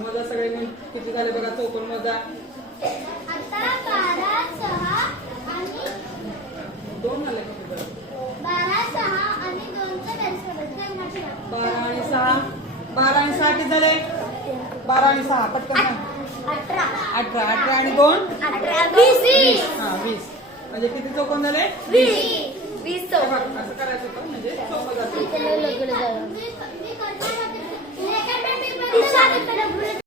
मोजा सगळे किती झाले बघा चौकोन मोजा. आता 12, 6 आणि 2 झाले का तुझं? 12, 6 आणि 2चा बेरीज करायची. 12 आणि 6 12 आणि 6 किती झाले? 12 आणि 6 पटकन सांग. 18 18 आणि 2 20 हा 20 म्हणजे किती चौकोन झाले? 20 असं करायचं होतं म्हणजे सोपं जातं.